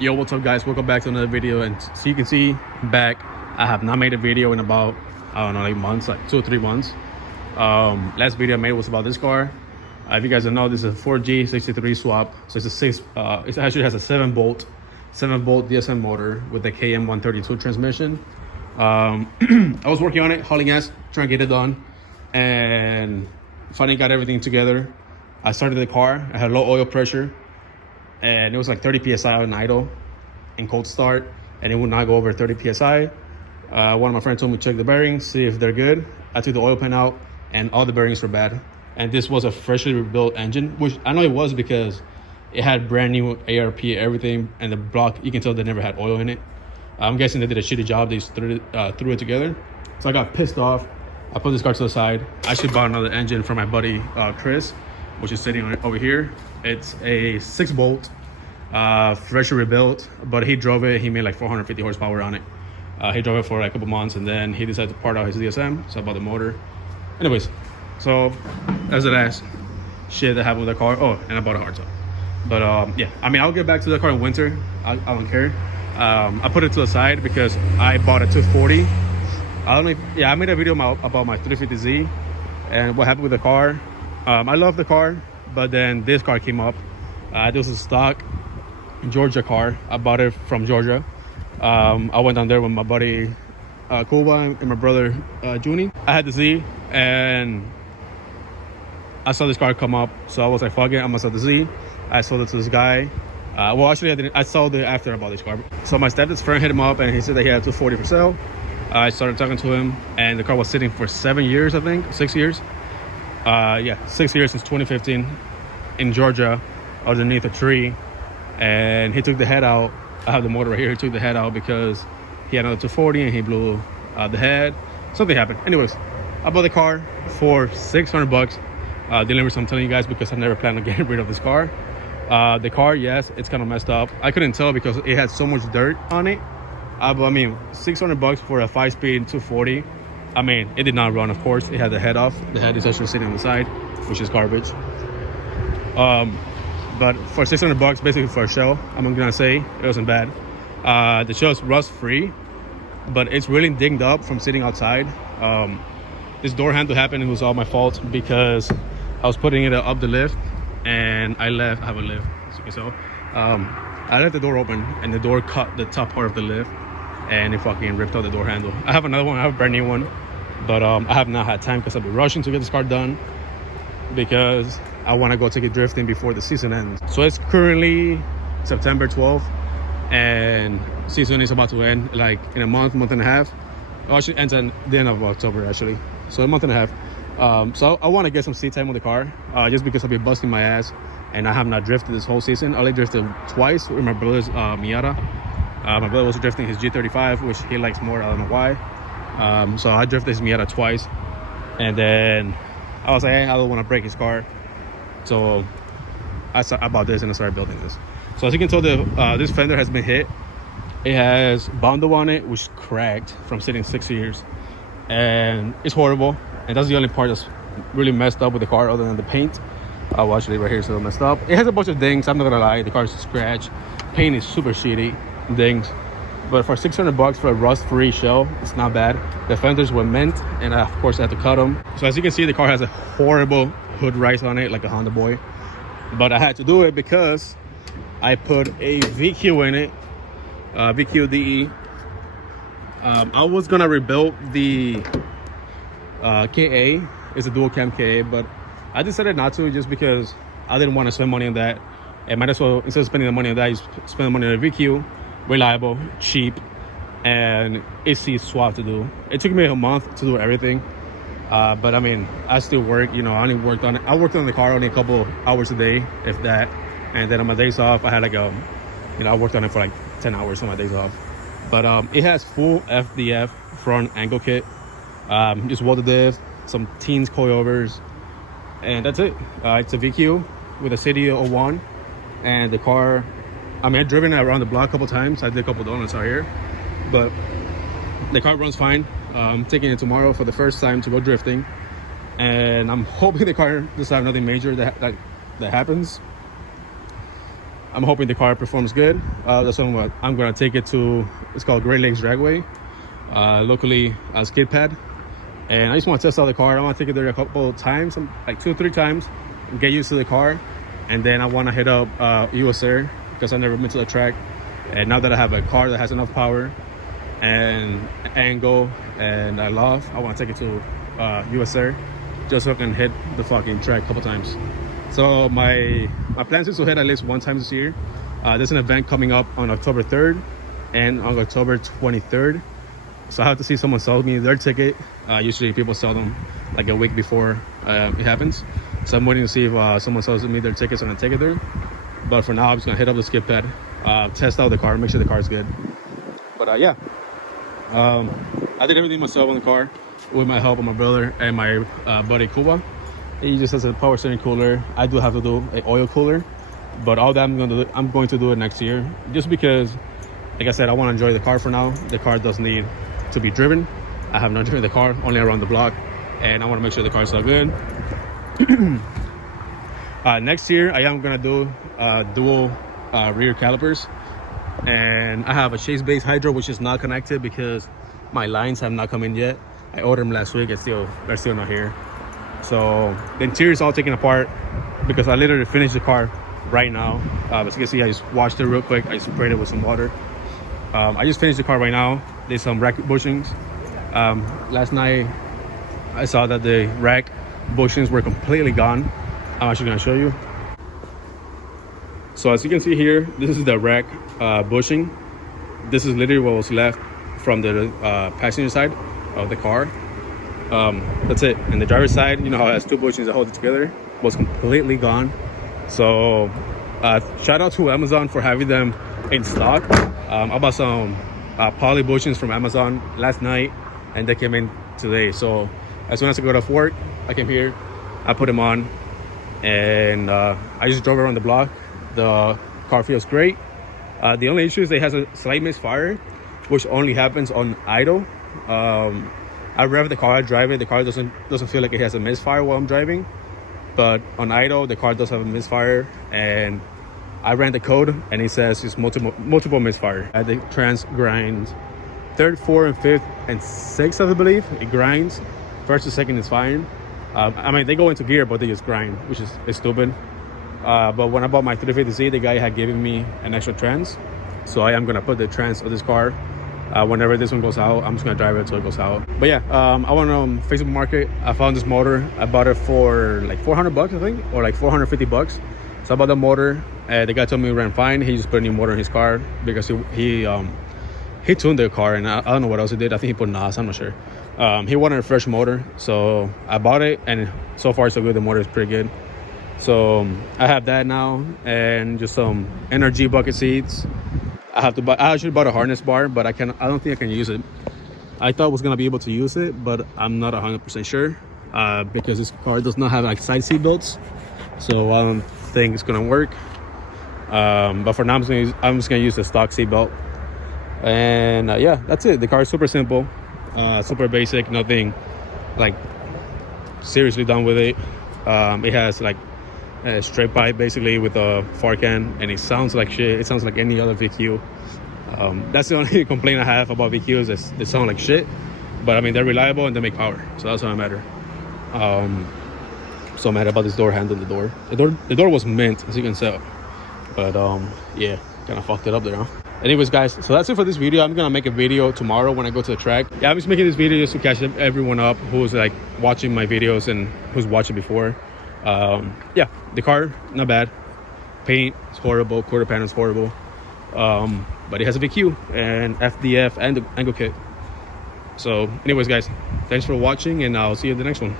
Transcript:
Yo, what's up guys, welcome back to another video. And so you can see back, I have not made a video in about, I don't know, like months, like 2 or 3 months. Last video I made was about this car. If you guys don't know, this is a 4G63 swap. So it's a it actually has a 7 bolt DSM motor with the KM132 transmission. I was working on it, hauling ass, trying to get it done, and finally got everything together. I started the car, I had low oil pressure, and it was like 30 psi on idle in cold start, and it would not go over 30 psi. One of my friends told me to check the bearings, see if they're good. I took the oil pan out and all the bearings were bad. And this was a freshly rebuilt engine, which I know it was because it had brand new ARP, everything, and the block, you can tell they never had oil in it. I'm guessing they did a shitty job. They just threw it together. So I got pissed off. I put this car to the side. I actually bought another engine from my buddy Chris, which is sitting over here. It's a 6 bolt, freshly rebuilt, but he drove it. He made like 450 horsepower on it. He drove it for like a couple months, and then he decided to part out his DSM, so I bought the motor. Anyways, so that's the last shit that happened with the car. Oh, and I bought a hardtop. But yeah, I mean, I'll get back to the car in winter. I don't care. I put it to the side because I bought a 240. I don't know if, yeah, I made a video about my 350Z and what happened with the car. I love the car, but then this car came up. This was a stock Georgia car. I bought it from Georgia. I went down there with my buddy Kuba and my brother Junie. I had the Z, and I saw this car come up, so I was like, fuck it, I'm gonna sell the Z. I sold it to this guy. Well, actually, I didn't. I sold it after I bought this car. So my stepdad's friend hit him up, and he said that he had a 240 for sale. I started talking to him, and the car was sitting for 7 years, I think, 6 years. Yeah, 6 years since 2015 in Georgia, underneath a tree. And he took the head out. I have the motor right here. He took the head out because he had another 240 and he blew the head. Something happened. Anyways, I bought the car for $600. Delivery, so I'm telling you guys, because I never planned on getting rid of this car. The car, yes, it's kind of messed up. I couldn't tell because it had so much dirt on it. But I mean, $600 for a 5-speed 240. I mean, it did not run, of course. It had the head off. The head is actually sitting on the side, which is garbage. But for $600, basically for a shell, I'm gonna say it wasn't bad. The shell is rust free, but it's really dinged up from sitting outside. This door handle happened. It was all my fault because I was putting it up the lift, and I have a lift, as you can tell. I left the door open, and the door cut the top part of the lift, and it fucking ripped out the door handle. I have another one. I have a brand new one, but I have not had time because I've been rushing to get this car done because I want to go take it drifting before the season ends. So it's currently September 12th, and season is about to end like in a month and a half. It actually ends at the end of October, actually. So a month and a half. So I want to get some seat time with the car, just because I've been busting my ass, and I have not drifted this whole season. I only drifted twice with my brother's Miata. My brother was drifting his G35, which he likes more. I don't know why. So I drifted his Miata twice, and then I was like, hey, I don't want to break his car. So I bought this and I started building this. So as you can tell, this fender has been hit. It has Bondo on it, which cracked from sitting 6 years, and it's horrible. And that's the only part that's really messed up with the car, other than the paint. Well, actually right here is still messed up. It has a bunch of dings. I'm not gonna lie, the car's scratched. Paint is super shitty, dings. But for $600 for a rust-free shell, it's not bad. The fenders were mint, and of course I had to cut them. So as you can see, the car has a horrible hood rise on it, like a Honda Boy. But I had to do it because I put a VQ in it, VQ35DE. I was gonna rebuild the KA. It's a dual cam KA, but I decided not to, just because I didn't want to spend money on that. And might as well, instead of spending the money on that, you spend the money on a VQ. Reliable, cheap, and easy swap to do. It took me a month to do everything, but I mean, I still work. You know, I only worked on it. I worked on the car only a couple hours a day, if that. And then on my days off, I had like a, you know, I worked on it for like 10 hours on my days off. But it has full FDF front angle kit, just water diff, some teens coilovers, and that's it. It's a VQ with a City 01, and the car, I mean, I've driven it around the block a couple times. I did a couple donuts out here, but the car runs fine. I'm taking it tomorrow for the first time to go drifting, and I'm hoping the car doesn't have nothing major that happens. I'm hoping the car performs good. That's what I'm gonna take it to. It's called Great Lakes Dragway, locally skid pad. And I just want to test out the car. I want to take it there a couple of times, like 2 or 3 times, and get used to the car. And then I want to hit up US Air because I've never been to the track. And now that I have a car that has enough power and angle and I love, I want to take it to US Air just so I can hit the fucking track a couple times. So my plan is to hit at least 1 time this year. There's an event coming up on October 3rd and on October 23rd. So I have to see someone sell me their ticket. Usually people sell them like a week before it happens. So I'm waiting to see if someone sells me their tickets and I take it there. But for now, I'm just gonna hit up the skid pad, test out the car, make sure the car is good. But yeah, I did everything myself on the car with my help of my brother and my buddy Kuba. He just has a power steering cooler. I do have to do an oil cooler, but all that I'm going to do it next year, just because, like I said, I want to enjoy the car for now. The car does need to be driven. I have not driven the car, only around the block, and I want to make sure the car is all good. Next year, I am gonna do dual rear calipers, and I have a Chase base hydro which is not connected because my lines have not come in yet. I ordered them last week. They're still not here. So the interior is all taken apart because I literally finished the car right now. As you can see, I just washed it real quick. I sprayed it with some water. I just finished the car right now. There's some rack bushings. Last night I saw that the rack bushings were completely gone. I'm actually going to show you. So as you can see here, this is the rack bushing. This is literally what was left from the passenger side of the car. That's it. And the driver's side, you know how it has 2 bushings that hold it together, was completely gone. So shout out to Amazon for having them in stock. I bought some poly bushings from Amazon last night and they came in today. So as soon as I got off work, I came here, I put them on, and I just drove around the block. The car feels great. The only issue is it has a slight misfire, which only happens on idle. I rev the car, I drive it, the car doesn't feel like it has a misfire while I'm driving, but on idle the car does have a misfire, and I ran the code and it says it's multiple misfire. The trans grinds 3rd, 4th, and 5th, and 6th, I believe. It grinds. 1st and 2nd is fine. I mean, they go into gear, but they just grind, which is stupid. But when I bought my 350Z, the guy had given me an extra trans, so I am gonna put the trans of this car. Whenever this one goes out, I'm just gonna drive it until it goes out. But yeah, I went on Facebook Market. I found this motor. I bought it for like 400 bucks, I think, or like 450 bucks. So I bought the motor. The guy told me it ran fine. He just put a new motor in his car because he tuned the car, and I don't know what else he did. I think he put NOS, I'm not sure. He wanted a fresh motor, so I bought it, and so far so good. The motor is pretty good. So I have that now, and just some NRG bucket seats. I actually bought a harness bar, but I don't think I can use it. I thought I was gonna be able to use it, but I'm not 100% sure because this car does not have like side seat belts, so I don't think it's gonna work. But for now, I'm just gonna use the stock seat belt, and yeah, that's it. The car is super simple, super basic, nothing like seriously done with it. It has like a straight pipe basically with a far can, and it sounds like shit. It sounds like any other VQ. That's the only complaint I have about VQs, is they sound like shit, but I mean, they're reliable and they make power, so that's what matter. So mad about this door handle. The door was mint, as you can tell, but yeah, kind of fucked it up there, huh? Anyways, guys, so that's it for this video. I'm gonna make a video tomorrow when I go to the track. Yeah, I'm just making this video just to catch everyone up who's like watching my videos and who's watching before. Yeah, the car, not bad. Paint is horrible, quarter panel is horrible, but it has a VQ and FDF and the angle kit. So anyways, guys, thanks for watching, and I'll see you in the next one.